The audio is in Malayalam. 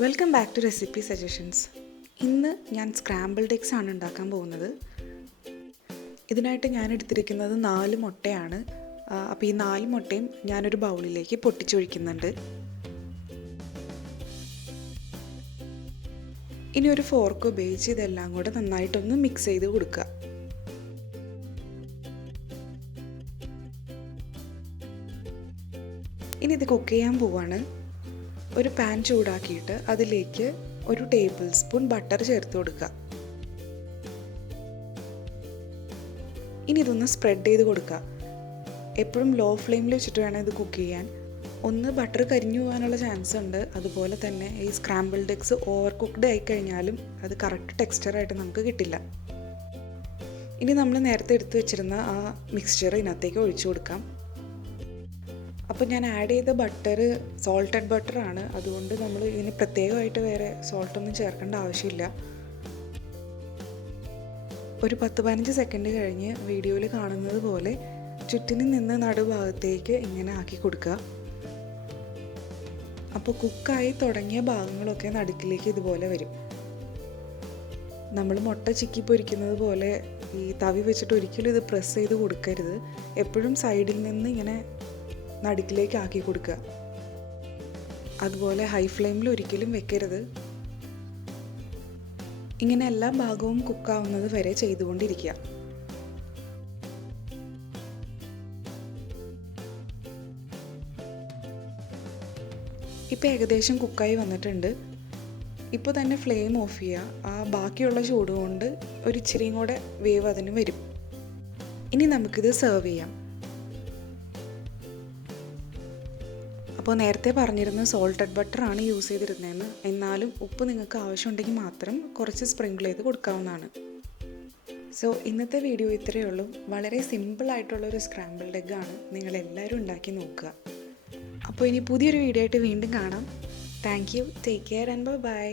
Welcome back to recipe suggestions. ഇന്ന് ഞാൻ സ്ക്രാമ്പിൾഡ് എഗ്സ് ആണ് ഉണ്ടാക്കാൻ പോകുന്നത്. ഇതിനായിട്ട് ഞാൻ എടുത്തിരിക്കുന്നത് 4 മുട്ടയാണ്. അപ്പോൾ ഈ 4 മുട്ടയും ഞാനൊരു ബൗളിലേക്ക് പൊട്ടിച്ചൊഴിക്കുന്നുണ്ട്. ഇനി ഒരു ഫോർക്ക് ഉപയോഗിച്ച് ഇതെല്ലാം കൂടെ നന്നായിട്ടൊന്ന് മിക്സ് ചെയ്ത് കൊടുക്കുക. ഇനി ഇത് കുക്ക് ചെയ്യാൻ പോവാണ്. ഒരു പാൻ ചൂടാക്കിയിട്ട് അതിലേക്ക് ഒരു ടേബിൾ സ്പൂൺ ബട്ടർ ചേർത്ത് കൊടുക്കുക. ഇനി ഇതൊന്ന് സ്പ്രെഡ് ചെയ്ത് കൊടുക്കുക. എപ്പോഴും ലോ ഫ്ലെയിമിൽ വെച്ചിട്ട് വേണം ഇത് കുക്ക് ചെയ്യാൻ. ഒന്ന് ബട്ടർ കരിഞ്ഞു പോകാനുള്ള ചാൻസ് ഉണ്ട്. അതുപോലെ തന്നെ ഈ സ്ക്രാമ്പിൾഡ് എഗ്സ് ഓവർ കുക്ക്ഡ് ആയിക്കഴിഞ്ഞാലും അത് കറക്റ്റ് ടെക്സ്ചറായിട്ട് നമുക്ക് കിട്ടില്ല. ഇനി നമ്മൾ നേരത്തെ എടുത്ത് വെച്ചിരുന്ന ആ മിക്സ്ചർ ഇതിനകത്തേക്ക് ഒഴിച്ചു കൊടുക്കാം. അപ്പോൾ ഞാൻ ആഡ് ചെയ്ത ബട്ടർ സോൾട്ടഡ് ബട്ടറാണ്. അതുകൊണ്ട് നമ്മൾ ഇതിന് പ്രത്യേകമായിട്ട് വേറെ സോൾട്ടൊന്നും ചേർക്കേണ്ട ആവശ്യമില്ല. ഒരു 10-15 സെക്കൻഡ് കഴിഞ്ഞ് വീഡിയോയിൽ കാണുന്നത് പോലെ ചുറ്റിനും നിന്ന് നടുഭാഗത്തേക്ക് ഇങ്ങനെ ആക്കി കൊടുക്കുക. അപ്പോൾ കുക്കായി തുടങ്ങിയ ഭാഗങ്ങളൊക്കെ നടുക്കിലേക്ക് ഇതുപോലെ വരും. നമ്മൾ മുട്ട ചിക്കി പൊരിക്കുന്നത് പോലെ ഈ തവി വെച്ചിട്ട് ഒരിക്കലും ഇത് പ്രസ് ചെയ്ത് കൊടുക്കരുത്. എപ്പോഴും സൈഡിൽ നിന്ന് ഇങ്ങനെ നടുക്കിലേക്ക് ആക്കി കൊടുക്കുക. അതുപോലെ ഹൈ ഫ്ലെയിമിൽ ഒരിക്കലും വെക്കരുത്. ഇങ്ങനെ എല്ലാ ഭാഗവും കുക്കാവുന്നത് വരെ ചെയ്തുകൊണ്ടിരിക്കുക. ഇപ്പോൾ ഏകദേശം കുക്കായി വന്നിട്ടുണ്ട്. ഇപ്പോൾ തന്നെ ഫ്ലെയിം ഓഫ് ചെയ്യുക. ആ ബാക്കിയുള്ള ചൂട് കൊണ്ട് ഒരു ഇച്ചിരിയും കൂടെ വേവ് അതിന് വരും. ഇനി നമുക്കിത് സെർവ് ചെയ്യാം. അപ്പോൾ നേരത്തെ പറഞ്ഞിരുന്ന സോൾട്ടഡ് ബട്ടറാണ് യൂസ് ചെയ്തിരുന്നതെന്ന്. എന്നാലും ഉപ്പ് നിങ്ങൾക്ക് ആവശ്യമുണ്ടെങ്കിൽ മാത്രം കുറച്ച് സ്പ്രിങ്കിൾ ചെയ്ത് കൊടുക്കാവുന്നതാണ്. സോ ഇന്നത്തെ വീഡിയോ ഇത്രയേ ഉള്ളൂ. വളരെ സിമ്പിളായിട്ടുള്ളൊരു സ്ക്രാമ്പിൾഡ് എഗ്ഗാണ്. നിങ്ങളെല്ലാവരും ഉണ്ടാക്കി നോക്കുക. അപ്പോൾ ഇനി പുതിയൊരു വീഡിയോ ആയിട്ട് വീണ്ടും കാണാം. Thank you. Take care and by.